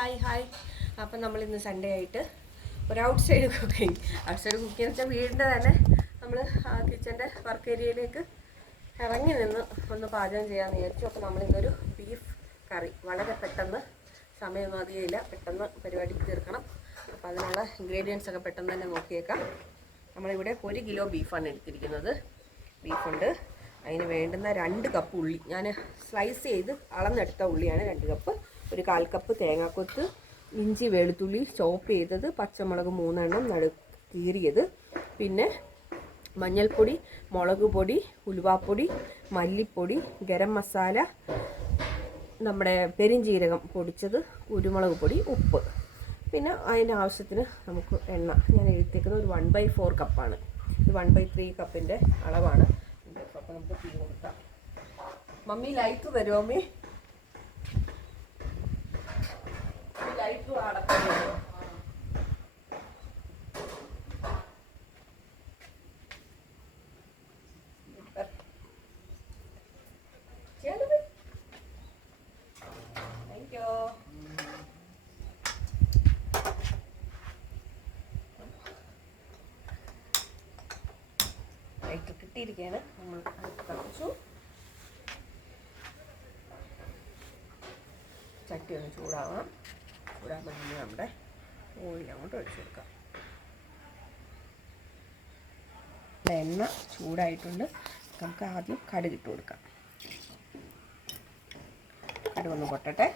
Hi hi. അപ്പം നമ്മൾ ഇന്ന് സൺഡേ ആയിട്ട് ഒരു outside cooking outside cooking എന്ന് വെച്ചാൽ വീടിന്റെ തന്നെ നമ്മൾ കിച്ചന്റെ വർക്ക് ഏരിയയിലേക്ക് ഇറങ്ങി നിന്ന് ഒന്ന് പാചകം ചെയ്യാമെന്ന് വിചാരിച്ചു. അപ്പോൾ നമ്മളിന്നൊരു ബീഫ് കറി. വളരെ പെട്ടെന്ന് സമയമൊന്നും അധികമില്ല പെട്ടെന്ന് പരിപാടി തീർക്കണം. അപ്പോൾ അതിനുള്ള ഇൻഗ്രീഡിയൻസ് ഒക്കെ പെട്ടെന്ന് തന്നെ നോക്കിയേക്കാം. നമ്മളിവിടെ ഒരു കിലോ ബീഫാണ് എടുത്തിരിക്കുന്നത്. ബീഫുണ്ട് അതിന് വേണ്ടുന്ന രണ്ട് കപ്പ് ഉള്ളി. ഞാൻ സ്ലൈസ് ചെയ്ത് അളന്നെടുത്ത ഉള്ളിയാണ് രണ്ട് കപ്പ് ഒരു കാൽ കപ്പ് തേങ്ങാക്കൊത്ത് ഇഞ്ചി വെളുത്തുള്ളി ചോപ്പ് ചെയ്തത് പച്ചമുളക് മൂന്നെണ്ണം നടു കീറിയത്. പിന്നെ മഞ്ഞൾപ്പൊടി മുളക് പൊടി ഉലുവാപ്പൊടി മല്ലിപ്പൊടി ഗരം മസാല നമ്മുടെ പെരിഞ്ജീരകം പൊടിച്ചത് കുരുമുളക് പൊടി ഉപ്പ്. പിന്നെ അതിന്റെ ആവശ്യത്തിന് നമുക്ക് എണ്ണ. ഞാൻ എഴുത്തേക്കുന്നത് ഒരു വൺ ബൈ ഫോർ കപ്പാണ് ഇത് വൺ ബൈ ത്രീ കപ്പിന്റെ അളവാണ്. അപ്പോൾ നമുക്ക് തീ കൊടുക്കാം. മമ്മി ലൈറ്റ് തരുമോ മമ്മി? ലൈറ്റ് അടക്കം തരുമോ താങ്ക് യു ലൈറ്റ് കിട്ടിയിരിക്കുകയാണ് നമ്മൾ കത്തിച്ചു ചട്ടി ഒന്ന് ചൂടാവാം ചൂടാകുമ്പോൾ ഇനി നമ്മുടെ ഓയിൽ അങ്ങോട്ട് ഒഴിച്ചു കൊടുക്കാം. എണ്ണ ചൂടായിട്ടുണ്ട്. നമുക്ക് ആദ്യം കടുക് ഇട്ട് കൊടുക്കാം. കടുക് ഒന്ന് പൊട്ടട്ടെ.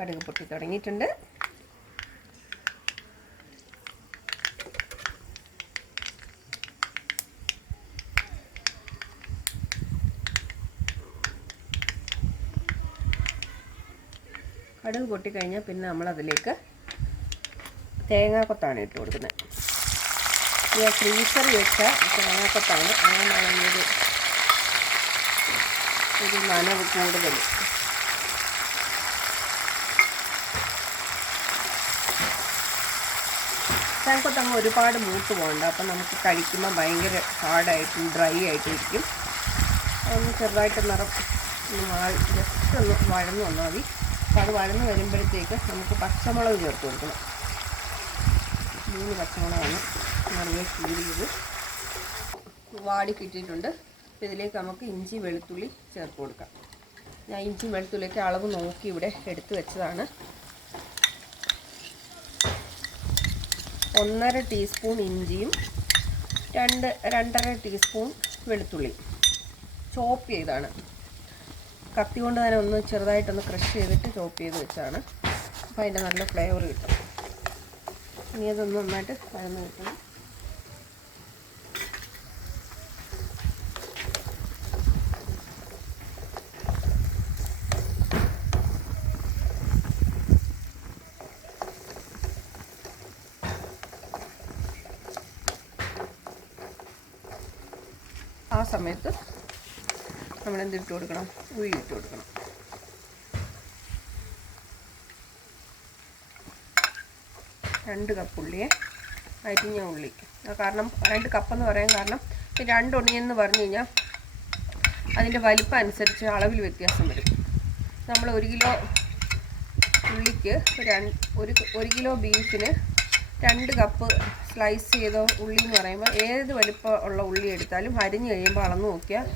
കടുക് പൊട്ടി തുടങ്ങിയിട്ടുണ്ട്. കടുക് പൊട്ടിക്കഴിഞ്ഞാൽ പിന്നെ നമ്മളതിലേക്ക് തേങ്ങാക്കൊത്താണ് ഇട്ട് കൊടുക്കുന്നത്. ഇത് ഫ്രീസറിൽ വെച്ച തേങ്ങാക്കൊത്താണ്. അങ്ങനെയാണ് ഒരു ഒരു നനവ് കൂടുതൽ. തേങ്ങക്കൊത്ത് അങ്ങ് ഒരുപാട് മൂത്ത് പോകണ്ട. അപ്പം നമുക്ക് കഴിക്കുമ്പോൾ ഭയങ്കര ഹാർഡായിട്ടും ഡ്രൈ ആയിട്ടും ഇരിക്കും ഒന്ന് ചെറുതായിട്ട് നിറം ജസ്റ്റ് ഒന്ന് വഴന്നു വന്നാൽ മതി. അപ്പോൾ അത് വഴന്ന് വരുമ്പോഴത്തേക്ക് നമുക്ക് പച്ചമുളക് ചേർത്ത് കൊടുക്കണം. മൂന്ന് പച്ചമുളകാണ് നിറയെ കീറിയത് വാടി കിട്ടിയിട്ടുണ്ട്. അപ്പോൾ ഇതിലേക്ക് നമുക്ക് ഇഞ്ചി വെളുത്തുള്ളി ചേർത്ത് കൊടുക്കാം. ഞാൻ ഇഞ്ചി വെളുത്തുള്ളിയൊക്കെ അളവ് നോക്കി ഇവിടെ എടുത്തു വെച്ചതാണ്. ഒന്നര ടീസ്പൂൺ ഇഞ്ചിയും രണ്ട് രണ്ടര ടീസ്പൂൺ വെളുത്തുള്ളി ചോപ്പ് ചെയ്താണ്. കത്തി കൊണ്ട് തന്നെ ഒന്ന് ചെറുതായിട്ടൊന്ന് ക്രഷ് ചെയ്തിട്ട് ചോപ്പ് ചെയ്ത് വെച്ചാണ്. അപ്പോൾ അതിന്റെ നല്ല ഫ്ലേവർ കിട്ടും. ഇനി അതൊന്ന് നന്നായിട്ട് വഴന്ന് കിട്ടണം ആ സമയത്ത് നമ്മൾ എന്തിട്ട് കൊടുക്കണം? ഉള്ളി ഇട്ട് കൊടുക്കണം. രണ്ട് കപ്പ് ഉള്ളിയെ അരിഞ്ഞ ഉള്ളി. കാരണം രണ്ട് കപ്പെന്ന് പറയാൻ കാരണം രണ്ട് ഉണ്ണിയെന്ന് പറഞ്ഞു കഴിഞ്ഞാൽ അതിന്റെ വലിപ്പം അനുസരിച്ച് അളവിൽ വ്യത്യാസം വരും. നമ്മൾ ഒരു കിലോ ഉള്ളിക്ക് ഒരു ഒരു കിലോ ബീഫിന് രണ്ട് കപ്പ് സ്ലൈസ് ചെയ്ത ഉള്ളി എന്ന് പറയുമ്പോൾ ഏത് വലിപ്പം ഉള്ള ഉള്ളി എടുത്താലും അരിഞ്ഞ് കഴിയുമ്പോൾ അളന്ന് നോക്കിയാൽ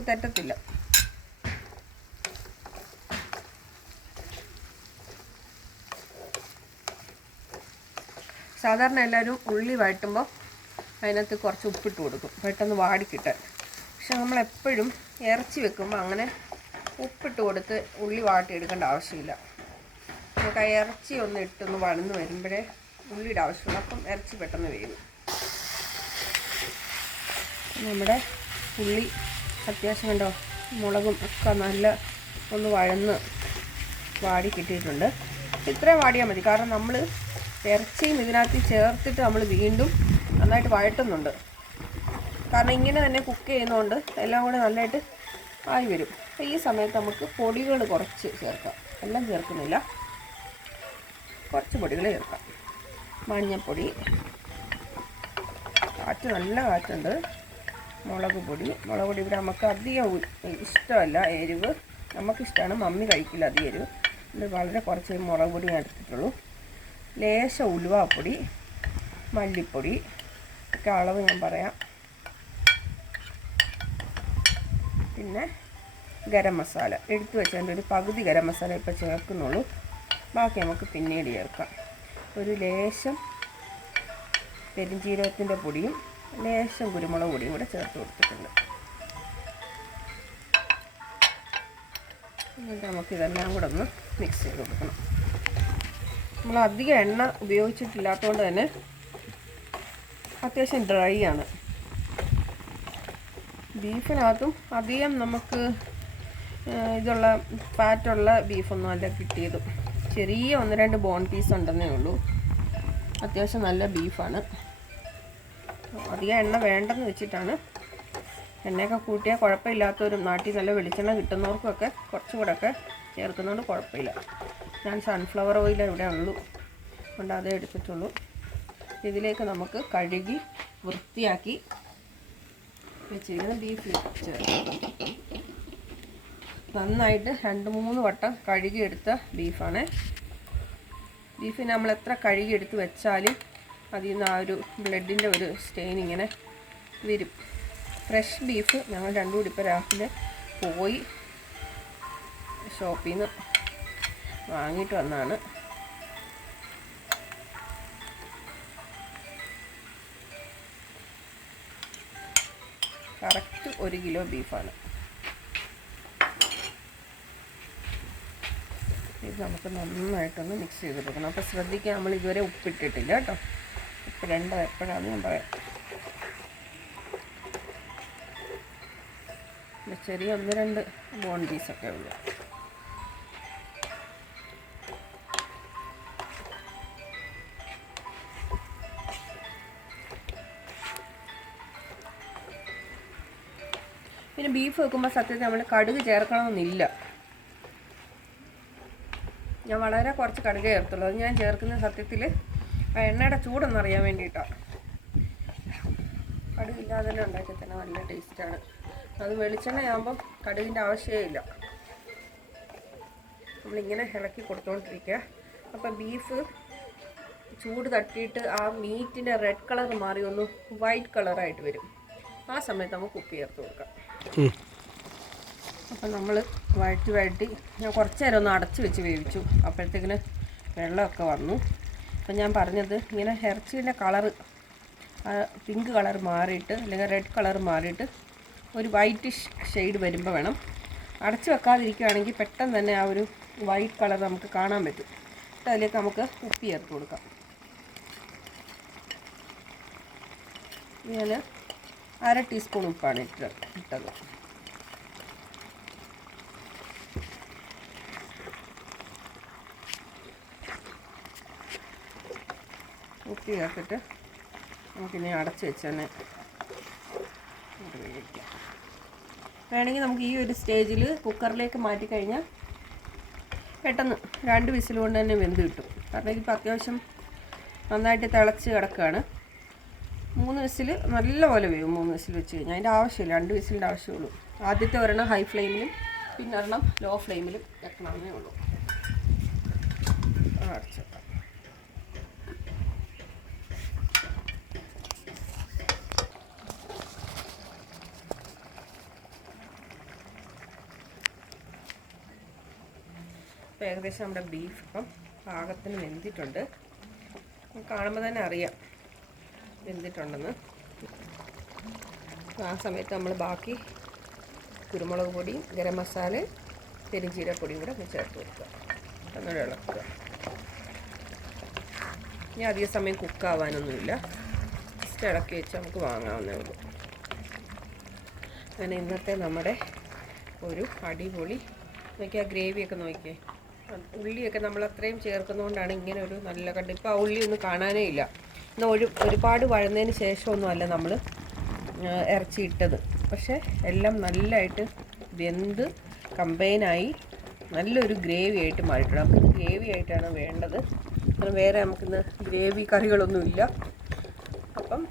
അപ്പോൾ തെറ്റത്തില്ല. സാധാരണ എല്ലാവരും ഉള്ളി വഴട്ടുമ്പോൾ അതിനകത്ത് കുറച്ച് ഉപ്പിട്ട് കൊടുക്കും. പെട്ടെന്ന് വാടിക്കിട്ടാൻ പക്ഷെ നമ്മളെപ്പോഴും ഇറച്ചി വെക്കുമ്പോൾ അങ്ങനെ ഉപ്പിട്ട് കൊടുത്ത് ഉള്ളി വാട്ടിയെടുക്കേണ്ട ആവശ്യമില്ല. നമുക്ക് ആ ഇറച്ചി ഒന്ന് ഇട്ടൊന്ന് വളർന്ന് വരുമ്പോഴേ ഉള്ളിയുടെ ആവശ്യമുള്ളൂ. അപ്പം ഇറച്ചി പെട്ടെന്ന് വേവും. നമ്മുടെ ഉള്ളി അത്യാവശ്യം കണ്ടോ മുളകും ഒക്കെ നല്ല ഒന്ന് വഴന്ന് വാടി കിട്ടിയിട്ടുണ്ട്. ഇത്രയും വാടിയാൽ മതി. കാരണം നമ്മൾ ഇറച്ചിയും ഇതിനകത്ത് ചേർത്തിട്ട് നമ്മൾ വീണ്ടും നന്നായിട്ട് വഴട്ടുന്നുണ്ട് കാരണം ഇങ്ങനെ തന്നെ കുക്ക് ചെയ്യുന്നതുകൊണ്ട് എല്ലാം കൂടെ നന്നായിട്ട് ആയി വരും. അപ്പോൾ ഈ സമയത്ത് നമുക്ക് പൊടികൾ കുറച്ച് ചേർക്കാം. എല്ലാം ചേർക്കുന്നില്ല. കുറച്ച് പൊടികൾ ചേർക്കാം. മഞ്ഞൾപ്പൊടി കാറ്റ് നല്ല കാറ്റുണ്ട്. മുളക് പൊടി. മുളക് പൊടി ഇവിടെ നമുക്ക് അധികം ഇഷ്ടമല്ല എരിവ്. നമുക്കിഷ്ടമാണ് മമ്മി കഴിക്കില്ല അധികം എരിവ്. ഇത് വളരെ കുറച്ച് മുളക് പൊടി ഞാൻ എടുത്തിട്ടുള്ളൂ. ലേശ ഉലുവാപ്പൊടി മല്ലിപ്പൊടി ഒക്കെ അളവ് ഞാൻ പറയാം. പിന്നെ ഗരം മസാല. എടുത്തു വെച്ചതിന്റെ ഒരു പകുതി ഗരം മസാല ഇപ്പോൾ ചേർക്കുന്നുള്ളൂ. ബാക്കി നമുക്ക് പിന്നീട് ചേർക്കാം. ഒരു ലേശം പെരിഞ്ചീരകത്തിന്റെ പൊടിയും ലേശം കുരുമുളക് പൊടിയും കൂടെ ചേർത്ത് കൊടുത്തിട്ടുണ്ട്. എന്നിട്ട് നമുക്ക് ഇതെല്ലാം കൂടെ ഒന്ന് മിക്സ് ചെയ്ത് കൊടുക്കണം. നമ്മൾ അധികം എണ്ണ ഉപയോഗിച്ചിട്ടില്ലാത്തതുകൊണ്ട് തന്നെ അത്യാവശ്യം ഡ്രൈ ആണ്. ബീഫിനകത്തും അധികം നമുക്ക് ഇതുള്ള ഫാറ്റുള്ള ബീഫൊന്നും അല്ല കിട്ടിയത്. ചെറിയ ഒന്ന് രണ്ട് ബോൺ പീസ് ഉണ്ടെന്നേ ഉള്ളൂ. അത്യാവശ്യം നല്ല ബീഫാണ്. അധികം എണ്ണ വേണ്ടെന്ന് വെച്ചിട്ടാണ്. എണ്ണയൊക്കെ കൂട്ടിയാൽ കുഴപ്പമില്ലാത്തവരും നാട്ടിൽ നല്ല വെളിച്ചെണ്ണ കിട്ടുന്നവർക്കൊക്കെ കുറച്ചും കൂടെ ഒക്കെ ചേർക്കുന്നതുകൊണ്ട് കുഴപ്പമില്ല. ഞാൻ സൺഫ്ലവർ ഓയിൽ ഇവിടെ ഉള്ളൂ. അതുകൊണ്ട് അതേ എടുത്തിട്ടുള്ളൂ. ഇതിലേക്ക് നമുക്ക് കഴുകി വൃത്തിയാക്കി വെച്ചിരിക്കുന്ന ബീഫ് ചേർക്കാം. നന്നായിട്ട് രണ്ട് മൂന്ന് വട്ടം കഴുകിയെടുത്ത ബീഫാണ് ബീഫിന് നമ്മൾ എത്ര കഴുകിയെടുത്ത് വെച്ചാലും അതിൽ നിന്ന് ആ ഒരു ബ്ലഡിന്റെ ഒരു സ്റ്റെയിൻ ഇങ്ങനെ വരും. ഫ്രഷ് ബീഫ് ഞങ്ങൾ രണ്ടും കൂടി ഇപ്പോൾ രാവിലെ പോയി ഷോപ്പിൽ നിന്ന് വാങ്ങിയിട്ട് വന്നാണ്. കറക്റ്റ് ഒരു കിലോ ബീഫാണ് ഇത് നമുക്ക് നന്നായിട്ടൊന്ന് മിക്സ് ചെയ്ത് കൊടുക്കണം അപ്പോൾ ശ്രദ്ധിക്കുക നമ്മൾ ഇതുവരെ ഉപ്പിട്ടിട്ടില്ല കേട്ടോ. ഉപ്പിടേണ്ട എപ്പോഴാണെന്ന് ഞാൻ പറയാം. ചെറിയ ഒന്ന് രണ്ട് ബോൺ പീസൊക്കെ ഉള്ളു. പിന്നെ ബീഫ് വെക്കുമ്പോൾ സത്യത്തിൽ നമ്മൾ കടുക് ചേർക്കണമെന്നില്ല. ഞാൻ വളരെ കുറച്ച് കടുക് ചേർത്തുള്ളൂ. അത് ഞാൻ ചേർക്കുന്ന സത്യത്തിൽ ആ എണ്ണയുടെ ചൂടൊന്നും അറിയാൻ വേണ്ടിയിട്ടാണ് കടുകില്ലാതെ തന്നെ ഉണ്ടാക്കി തന്നെ നല്ല ടേസ്റ്റാണ്. അത് വെളിച്ചെണ്ണയാകുമ്പം കടുകിന്റെ ആവശ്യമേ ഇല്ല. നമ്മളിങ്ങനെ ഇളക്കി കൊടുത്തുകൊണ്ടിരിക്കുക അപ്പം ബീഫ് ചൂട് തട്ടിയിട്ട് ആ മീറ്റിന്റെ റെഡ് കളർ മാറി ഒന്ന് വൈറ്റ് കളറായിട്ട് വരും. ആ സമയത്ത് നമുക്ക് ഉപ്പ് ചേർത്ത് കൊടുക്കാം. അപ്പം നമ്മൾ വഴറ്റി വഴറ്റി ഞാൻ കുറച്ച് നേരം ഒന്ന് അടച്ച് വെച്ച് വേവിച്ചു. അപ്പോഴത്തേക്കിന് വെള്ളമൊക്കെ വന്നു. അപ്പം ഞാൻ പറഞ്ഞത് ഇങ്ങനെ ഇറച്ചിയുടെ കളറ് പിങ്ക് കളർ മാറിയിട്ട് അല്ലെങ്കിൽ റെഡ് കളർ മാറിയിട്ട് ഒരു വൈറ്റിഷ് ഷെയ്ഡ് വരുമ്പോൾ വേണം. അടച്ച് വെക്കാതിരിക്കുകയാണെങ്കിൽ പെട്ടെന്ന് തന്നെ ആ ഒരു വൈറ്റ് കളർ നമുക്ക് കാണാൻ പറ്റും. എന്നിട്ട് അതിലേക്ക് നമുക്ക് ഉപ്പ് ചേർത്ത് കൊടുക്കാം. ഞാൻ അര ടീസ്പൂൺ ഉപ്പാണ് ഇട്ട് ഇട്ടത്. ഉപ്പ് ചേർത്തിട്ട് നമുക്കിനി അടച്ച് വെച്ച് തന്നെ വേണമെങ്കിൽ നമുക്ക് ഈ ഒരു സ്റ്റേജിൽ കുക്കറിലേക്ക് മാറ്റിക്കഴിഞ്ഞാൽ പെട്ടെന്ന് രണ്ട് വിസിൽ കൊണ്ട് തന്നെ വെന്ത് കിട്ടും. കാരണം ഇതിപ്പോൾ അത്യാവശ്യം നന്നായിട്ട് തിളച്ച് കിടക്കുകയാണ് മൂന്ന് വിസിൽ നല്ലപോലെ വേവും മൂന്ന് വിസിൽ വെച്ച് കഴിഞ്ഞാൽ. അതിന്റെ ആവശ്യമില്ല രണ്ട് വിസിലിന്റെ ആവശ്യമുള്ളൂ. ആദ്യത്തെ ഒരെണ്ണം ഹൈ ഫ്ലെയിമിലും പിന്നെ ഒരെണ്ണം ലോ ഫ്ലെയിമിലും വെക്കണമെന്നേ ഉള്ളൂ. അടച്ച്. അപ്പോൾ ഏകദേശം നമ്മുടെ ബീഫ് ഇപ്പം പാകത്തിന് വെന്തിട്ടുണ്ട്. കാണുമ്പോൾ തന്നെ അറിയാം വെന്തിട്ടുണ്ടെന്ന്. ആ സമയത്ത് നമ്മൾ ബാക്കി കുരുമുളക് പൊടിയും ഗരം മസാലയും പെരിഞ്ചീരപ്പൊടിയും കൂടെ ഒന്ന് ചേർത്ത് കൊടുക്കുക. ഒന്നുകൂടെ ഇളക്കുക. ഇനി അധിക സമയം കുക്കാവാനൊന്നുമില്ല ജസ്റ്റ് ഇളക്കി വെച്ച് നമുക്ക് വാങ്ങാവുന്നേ ഉള്ളൂ. അങ്ങനെ ഇന്നത്തെ നമ്മുടെ ഒരു അടിപൊളി നോക്കിയാൽ ഗ്രേവിയൊക്കെ നോക്കിയേ. ഉള്ളിയൊക്കെ നമ്മൾ അത്രയും ചേർക്കുന്നതുകൊണ്ടാണ് ഇങ്ങനെ ഒരു നല്ല കണ്ട് ഇപ്പോൾ ആ ഉള്ളി ഒന്നും കാണാനേ ഇല്ല. എന്നാൽ ഒരു ഒരുപാട് വഴന്നതിന് ശേഷമൊന്നും അല്ല നമ്മൾ ഇറച്ചി ഇട്ടത് പക്ഷേ എല്ലാം നല്ലതായിട്ട് വെന്ത് കമ്പൈനായി നല്ലൊരു ഗ്രേവി ആയിട്ട് മാറിയിട്ടുണ്ട്. നമുക്ക് ഗ്രേവി ആയിട്ടാണ് വേണ്ടത്. കാരണം വേറെ നമുക്കിന്ന് ഗ്രേവി കറികളൊന്നുമില്ല. അപ്പം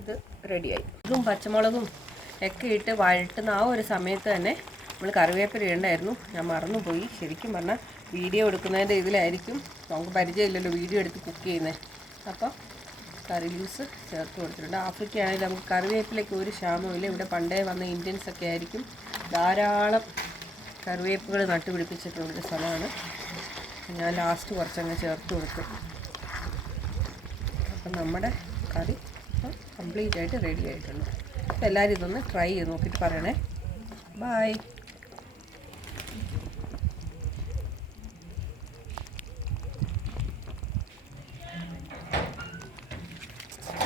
ഇത് റെഡിയായി. ഇതും പച്ചമുളകും ഒക്കെ ഇട്ട് വഴട്ടുന്ന ആ ഒരു സമയത്ത് തന്നെ നമ്മൾ കറിവേപ്പില ഇടണ്ടായിരുന്നു. ഞാൻ മറന്നുപോയി. ശരിക്കും പറഞ്ഞാൽ വീഡിയോ എടുക്കുന്നതിന്റെ ഇതിലായിരിക്കും. നമുക്ക് പരിചയമില്ലല്ലോ വീഡിയോ എടുത്ത് കുക്ക് ചെയ്യുന്നത് അപ്പോൾ കറി ലൂസ് ചേർത്ത് കൊടുത്തിട്ടുണ്ട്. ആഫ്രിക്കയാണെങ്കിൽ നമുക്ക് കറിവേപ്പിലേക്ക് ഒരു ക്ഷാമമില്ല ഇവിടെ പണ്ടേ വന്ന ഇന്ത്യൻസൊക്കെ ആയിരിക്കും. ധാരാളം കറിവേപ്പുകൾ നട്ടുപിടിപ്പിച്ചിട്ടുള്ളൊരു സ്ഥലമാണ്. ഞാൻ ലാസ്റ്റ് കുറച്ചങ്ങ് ചേർത്ത് കൊടുത്തു. അപ്പം നമ്മുടെ കറി ഇപ്പം കംപ്ലീറ്റ് ആയിട്ട് റെഡി ആയിട്ടുണ്ട്. അപ്പോൾ എല്ലാവരും ഇതൊന്ന് ട്രൈ ചെയ്ത് നോക്കിയിട്ട് പറയണേ. ബായ്